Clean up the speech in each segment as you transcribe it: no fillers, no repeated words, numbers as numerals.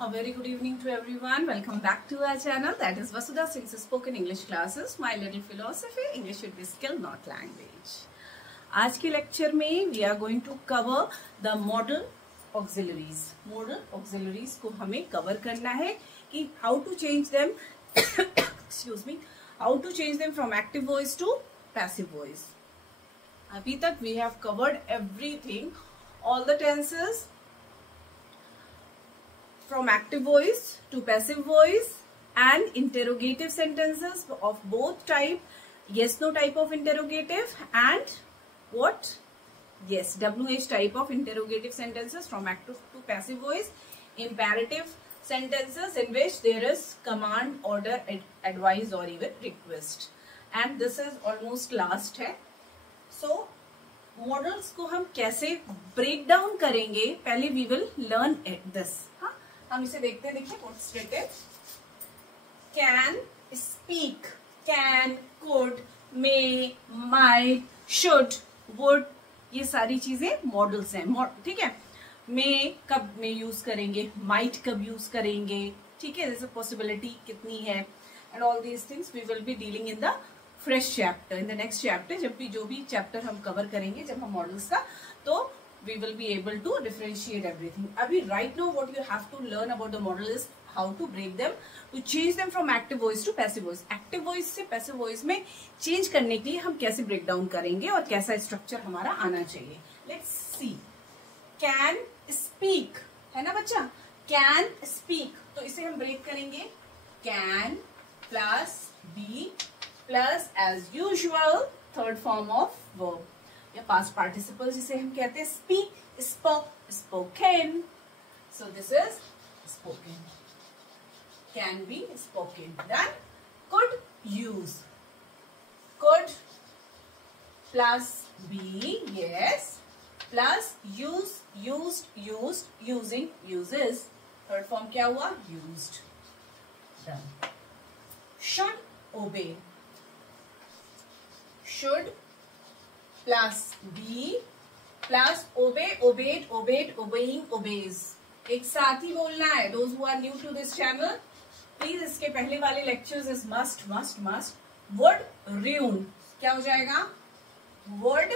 A very good evening to everyone. Welcome back to our channel. That is Vasudha Singh's Spoken English Classes. My little philosophy. English should be skill, not language. आज के lecture में we are going to cover the modal auxiliaries. Modal auxiliaries को हमें cover करना है कि how to change them. Excuse me. How to change them from active voice to passive voice. अभी तक we have covered everything, all the tenses. From active voice to passive voice and interrogative sentences of both type, yes no type of interrogative and what? Yes, WH type of interrogative sentences from active to passive voice, imperative sentences in which there is command, order, advice or even request. And this is almost last है. So models को हम कैसे break down करेंगे, पहले we will learn this. हाँ, हम इसे देखते हैं. देखिए what's written. Can, speak, can, could, may, might, should, would, ये सारी चीजें मॉडल्स हैं. ठीक है. may कब में यूज करेंगे, might कब यूज करेंगे, ठीक है, जैसे पॉसिबिलिटी कितनी है, and all these things we will be dealing in the fresh chapter, in the next chapter. जब भी जो भी चैप्टर हम कवर करेंगे जब हम मॉडल्स का, तो we will be able to differentiate everything. Abhi right now what you have to learn about the model is how to break them, to change them from active voice to passive voice. Active voice से passive voice में change करने के लिए हम कैसे break down करेंगे और कैसा structure हमारा आना चाहिए. Let's see. Can speak है ना बच्चा, can speak, तो इसे हम break करेंगे. Can plus be plus as usual third form of verb. या past participle जिसे हम कहते हैं speak, spoke, spoken. So this is spoken. Can be spoken. Then could use. Could plus be, yes, plus use, used, used, using, uses. Third form क्या हुआ? Used. Done. Should obey. Should plus be plus obey, obeyed, obeyed, obeying, obeys. एक साथ ही बोलना है. Those who are new to this channel, please इसके पहले वाले lectures is must. Would, ruin. क्या हो जाएगा? Would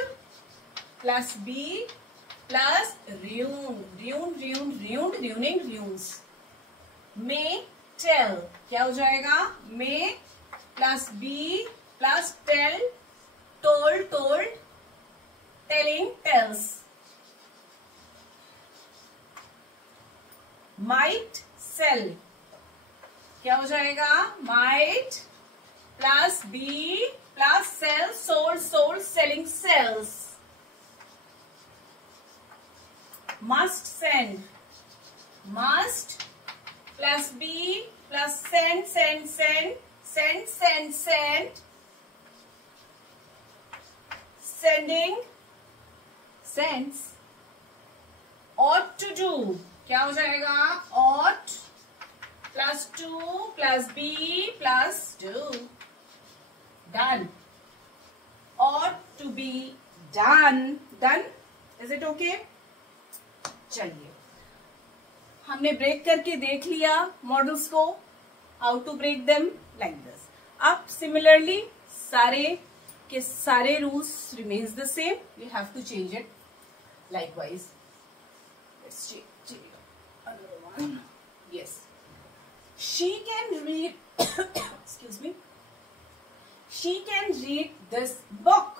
plus be plus ruin. Ruined, ruining, ruins. May, tell. क्या हो जाएगा? May plus be plus tell, told, telling, tells. Might, sell. क्या हो जाएगा? Might plus be plus sell, sold, selling, sells. Must, send. Must plus be plus send, sending, sends. Ought to do. क्या हो जाएगा? Ought plus to plus be plus do. Done. Ought to be done. Done. Is it okay? चलिए, हमने break करके देख लिया models को. How to break them like this. अब सिमिलरली सारे के सारे rules remains the same. You have to change it likewise. Let's change another one. Yes, she can read. Excuse me. She can read this book.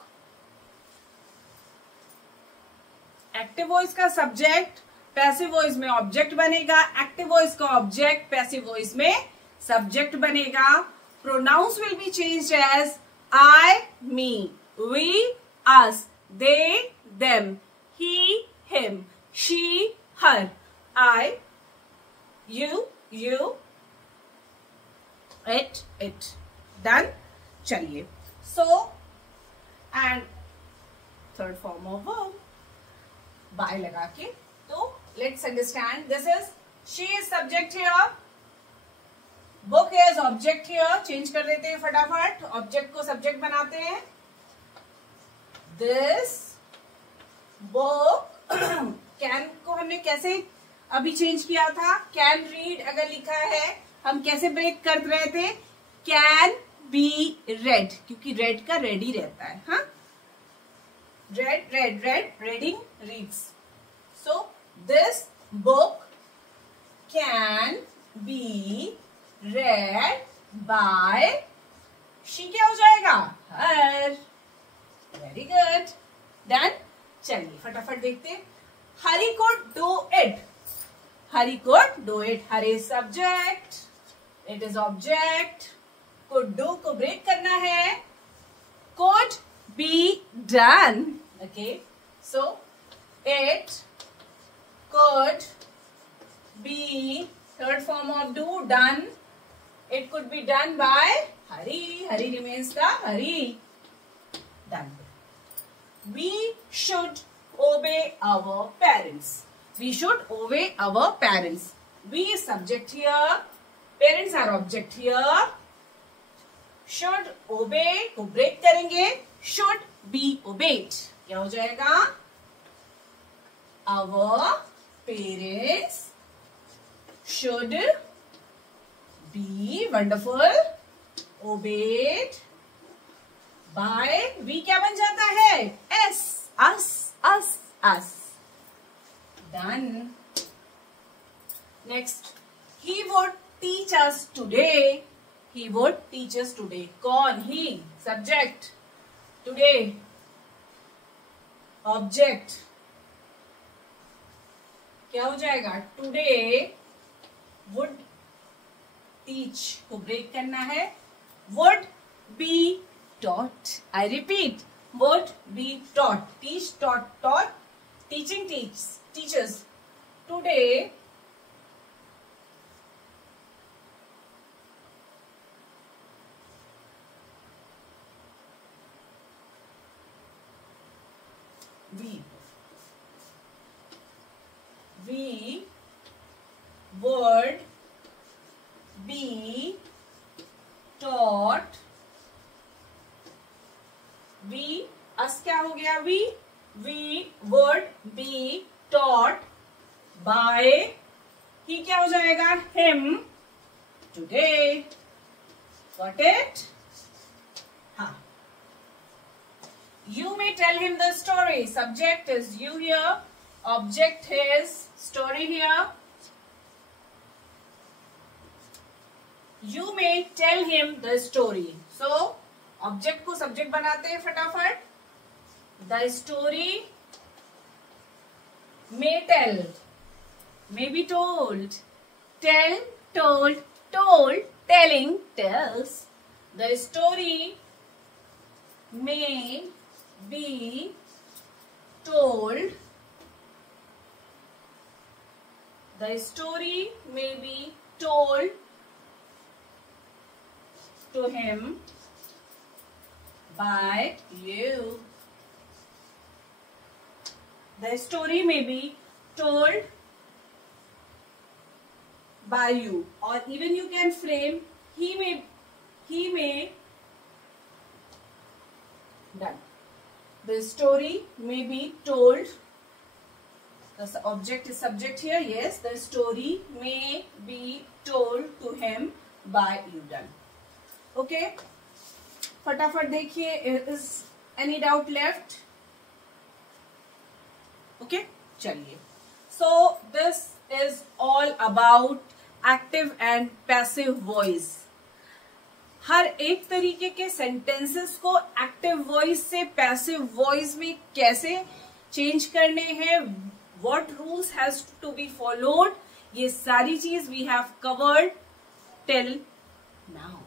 Active voice का subject passive voice में object बनेगा. Active voice का object passive voice में subject बनेगा. Pronouns will be changed as I, me, we, us, they, them, he, him, she, her, I, you, it. Done. चलिए. So and third form of verb by लगा के. तो let's understand. This is she is subject here. Book is object here. Change कर देते हैं फटाफट. Object को subject बनाते हैं. This book can को हमने कैसे अभी चेंज किया था, कैन रीड अगर लिखा है हम कैसे ब्रेक कर रहे थे, कैन बी रेड, क्योंकि रेड का रेड ही रहता है. हाँ, read read read, reading reads. So this book can be read by, she क्या हो जाएगा, her. Very good. Done. चलिए फटाफट देखते हैं. हरी could do it. Hari could do it. Hari subject, it is object. could do को break करना है. could be done. Okay. So it could be, third form of do, done. It could be done by Hari. Hari remains the Hari. Done. We should obey our parents. We should obey our parents. We is subject here. Parents are object here. Should obey को break करेंगे. Should be obeyed. क्या हो जाएगा? Our parents should be, wonderful, obeyed by, we क्या बन जाता है, s, us, us, us. Done. Next, he would teach us today. He would teach us today. कौन, he, subject, today, object, क्या हो जाएगा, today would teach को break करना है. would be taught. I repeat, would be taught. teach, taught, taught, teaching, teachers. today we would be taught. We, us क्या हो गया, we would be taught by, he क्या हो जाएगा, him, today. Got it? हाँ. You may tell him the story. Subject is you here. Object is story here. You may tell him the story. So, object को subject बनाते हैं फटाफट. The story may tell, may be told. Tell, told, told, telling, tells. The story may be told. The story may be told to him by you. The story may be told by you, or even you can frame he may done. The story may be told. The object is subject here. Yes, the story may be told to him by you. Done. Okay. फटाफट देखिए, is any doubt left? Okay, चलिए. So this is all about active and passive voice. हर एक तरीके के sentences को active voice से passive voice में कैसे चेंज करने हैं, what rules has to be followed, ये सारी चीज we have covered till now.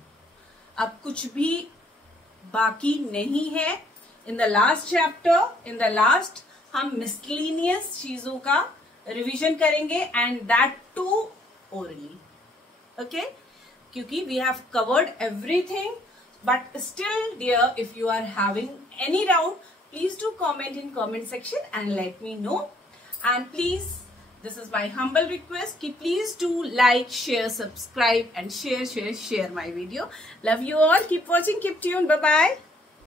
अब कुछ भी बाकी नहीं है. In the last chapter, in the last हम मिसलेनियस चीजों का रिवीजन करेंगे and that too orally. Okay, क्योंकि we have covered everything, but still dear, if you are having any doubt, please do comment in comment section and let me know. And please, this is my humble request कि please do like, share, subscribe and share my video. Love you all. Keep watching, keep tuned. Bye bye.